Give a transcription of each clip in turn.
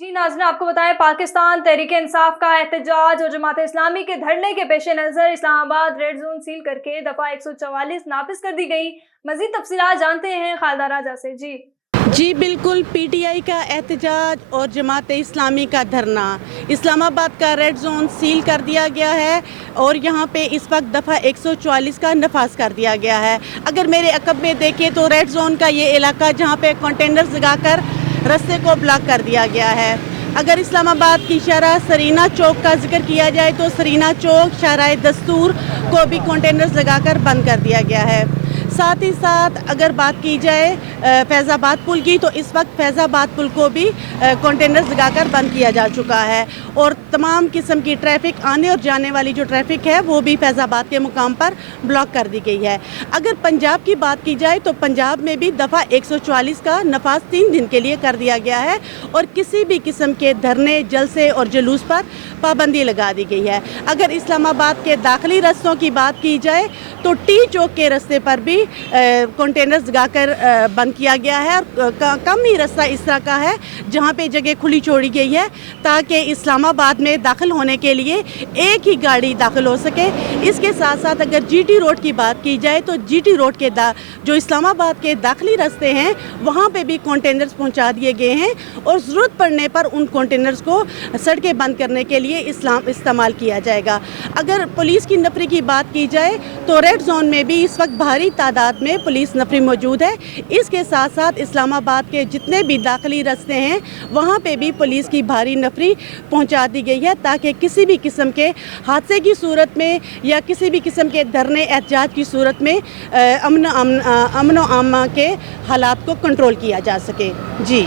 जी नाज़रीन, आपको बताएं पाकिस्तान तहरीक इंसाफ का एहतजाज और जमात इस्लामी के धरने के पेश नज़र इस्लामाबाद रेड जोन सील करके दफ़ा 144 नाफिज कर दी गई। मज़ीद तफसीलात जानते हैं खालिदा राजा से। जी बिल्कुल, पीटीआई का एहतजाज और जमात इस्लामी का धरना, इस्लामाबाद का रेड जोन सील कर दिया गया है और यहाँ पे इस वक्त दफ़ा 144 का नफाज कर दिया गया है। अगर मेरे अकब में देखें तो रेड जोन का ये इलाका जहाँ पे कंटेनर्स लगाकर रास्ते को ब्लॉक कर दिया गया है। अगर इस्लामाबाद की शहरा सरीना चौक का जिक्र किया जाए तो सरीना चौक शहराए दस्तूर को भी कंटेनर्स लगाकर बंद कर दिया गया है। साथ ही साथ अगर बात की जाए फैज़ाबाद पुल की, तो इस वक्त फैज़ाबाद पुल को भी कंटेनर्स लगाकर बंद किया जा चुका है और तमाम किस्म की ट्रैफिक, आने और जाने वाली जो ट्रैफिक है वो भी फैज़ाबाद के मुकाम पर ब्लॉक कर दी गई है। अगर पंजाब की बात की जाए तो पंजाब में भी दफ़ा 144 का नफाज 3 दिन के लिए कर दिया गया है और किसी भी किस्म के धरने, जलसे और जुलूस पर पाबंदी लगा दी गई है। अगर इस्लामाबाद के दाखिली रस्तों की बात की जाए तो टी चौक के रस्ते पर भी कंटेनर्स लगाकर बंद किया गया है और कम ही रास्ता इस तरह का है जहां पे जगह खुली छोड़ी गई है ताकि इस्लामाबाद में दाखिल होने के लिए एक ही गाड़ी दाखिल हो सके। इसके साथ साथ अगर जीटी रोड की बात की जाए तो जीटी रोड के जो इस्लामाबाद के दाखिली रास्ते हैं वहां पे भी कंटेनर्स पहुंचा दिए गए हैं और ज़रूरत पड़ने पर उन कंटेनर्स को सड़कें बंद करने के लिए इस्तेमाल किया जाएगा। अगर पुलिस की नफरी की बात की जाए तो रेड जोन में भी इस वक्त भारी तादाद में पुलिस नफरी मौजूद है। इसके साथ साथ इस्लामाबाद के जितने भी दाखिली रास्ते हैं वहाँ पे भी पुलिस की भारी नफरी पहुँचा दी गई है ताकि किसी भी किस्म के हादसे की सूरत में या किसी भी किस्म के धरने एहतजाज की सूरत में अमन व अमा के हालात को कंट्रोल किया जा सके। जी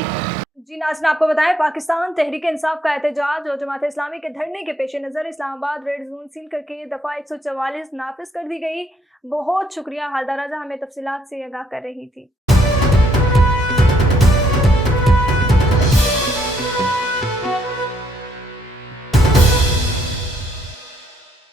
नाज़रीन, आपको बताएं पाकिस्तान तहरीक इंसाफ का एहतजाज और जमात इस्लामी के धरने के पेश नज़र इस्लामाबाद रेड जोन सील करके दफ़ा 144 नाफिज कर दी गई। बहुत शुक्रिया खालिदा राजा, हमें तफसीलात से आगाह कर रही थी।